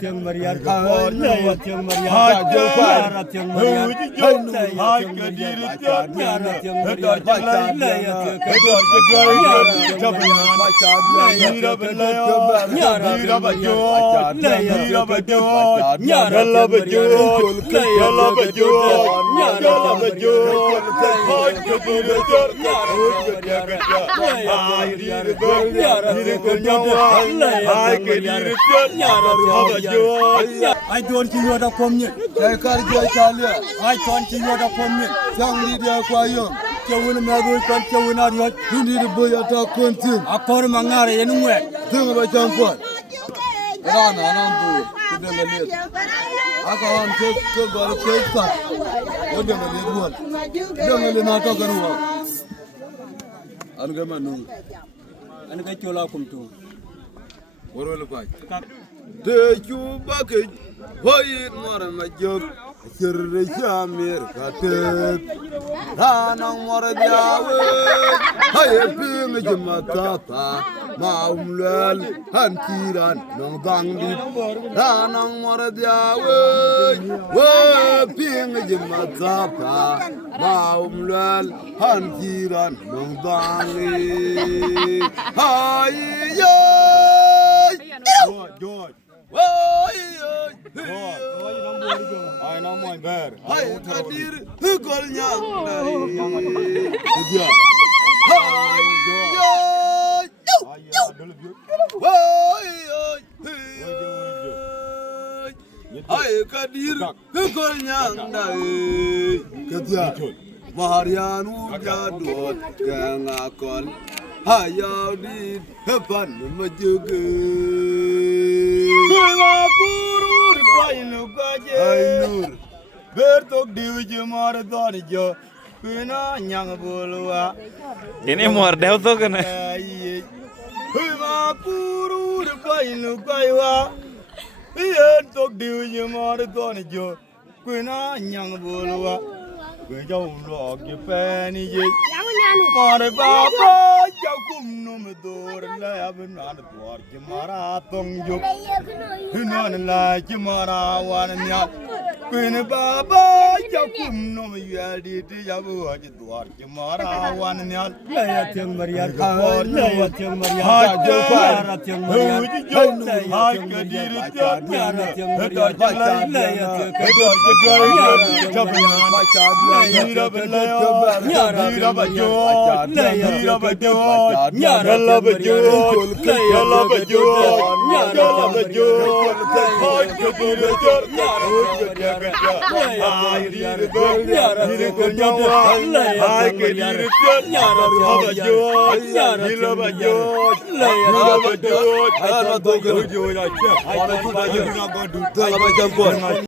Tiang Maria, Tiang Maria, Tiang Maria, I don't think you're the community. I can't get I don't think you're the community. Young leader, Quayo. You will never come to win out. You need a boy at our country. I call him Mangari anywhere. Think about your phone. Run, I don't do it. I can't take the cake stuff. What do you need? Don't really not talking about. I'm going to know. And get your welcome to. What will you buy? Take you back it. Why it more than my joke? Sir Shamir Katet. Rana more than I have been a Jamatata. Maumlal, Hankiran, no Bangli. Rana more than being a Jamatata. Maumlal, Hankiran, no Bangli. George. I know my bear. I Kadir, who call young? I Kadir, who call young? Marianu Jadot, Ganakon. Hayo di hepan majuge. Kema puru painu kaje. Ainur bertok diuji marathon jo. Kena nyang bolwa. Ini mordel tuh kan? Kema puru painu kaiwa. Bertok diuji marathon jo. Kena nyang bolwa. Kejauh lagi pani je. Mare baba jakum num dor la abnan dwar jmara tongjuk hinan la jmara wan nya pin baba jakum num yadi ti jabu aj dwar jmara wan nya la tiang maria khor la tiang maria jo par tiang maria ha kadir tiang tiang maria la kedor kedor jabna ma cha dira bella dira Yalla bajot, yalla bajot, yalla bajot, yalla bajot. Hai kedirjor, hai dirjor, dirjor. Hai kedirjor, yalla bajot, yalla bajot, yalla bajot. Ana doger jo aja. Ana tu dah jadi nak gaduh. Dalam macam pun.